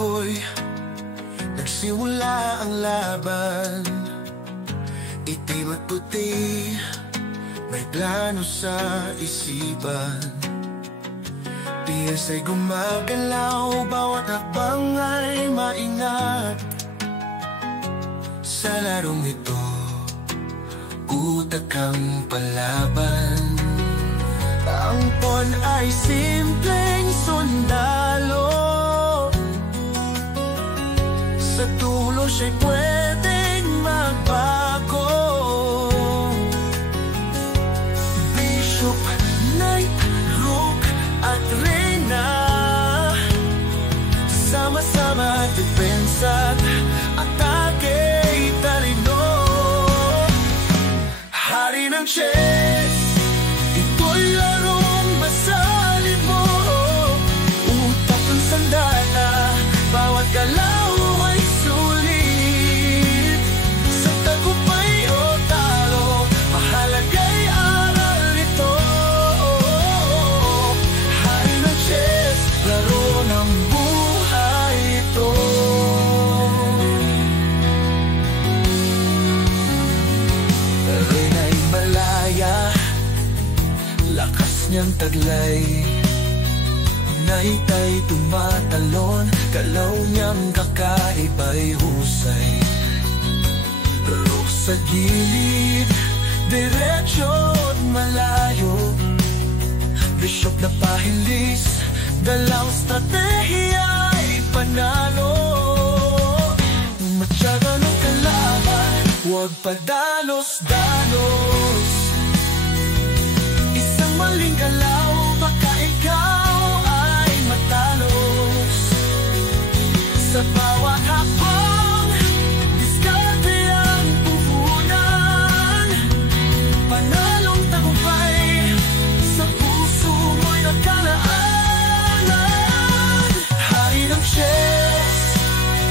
kahoy, nagsimula ang laban. Itim at puti, may plano sa isipan. Piyes ay gumagalaw, bawat hakbang ay maingat. Sa larong ito, utak ang palaban. Ang pawn ay simpleng sundalo, sa dulo siya'y pwedeng magbago. Bishop, Knight, Rook at Reyna, sama-sama depensa at atake, talino. Hari ng chess, ito'y larong masalin mo. Utak ng sandata, bawat galaw ay sulit. Sa tagumpay o talo, mahalaga'y aral ito. Hari ng chess, laro ng buhay ito. Reyna'y malaya, lakas niyang taglay. Naitay tumatalon, galaw niyang kakaiba'y husay. Rook sa gilid, diretsyo at malayo. Bishop na pahilis, dalang stratehiya'y panalo. Matyaga ng kalaban, huwag padalos-dalos. Isang maling galaw, baka ikaw ay matalos. Sa bawat hakbang, diskarte ang puhunan. Panalong tagumpay, sa puso mo'y nakalaanan. Hari ng chess,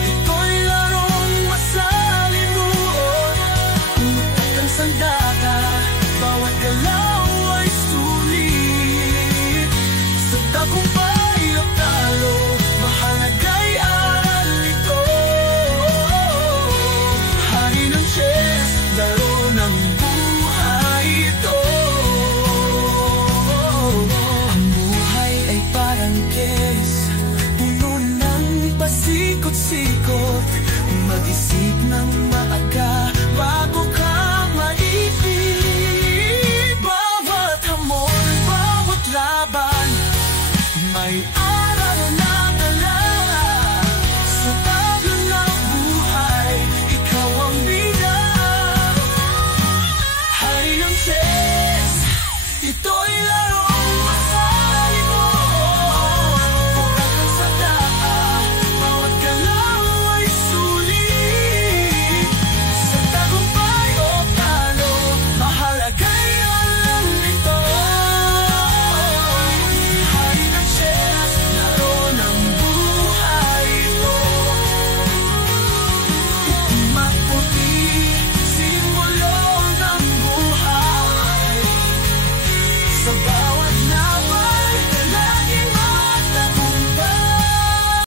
ito'y larong masalimuot. Utak ang sandata, bawat galaw ay sulit. Sa tagumpay o talo, mahalaga'y aral ito. Hari ng chess, laro ng buhay ito. Ang buhay ay parang chess, puno ng pasikot-sikot. Mag-isip ng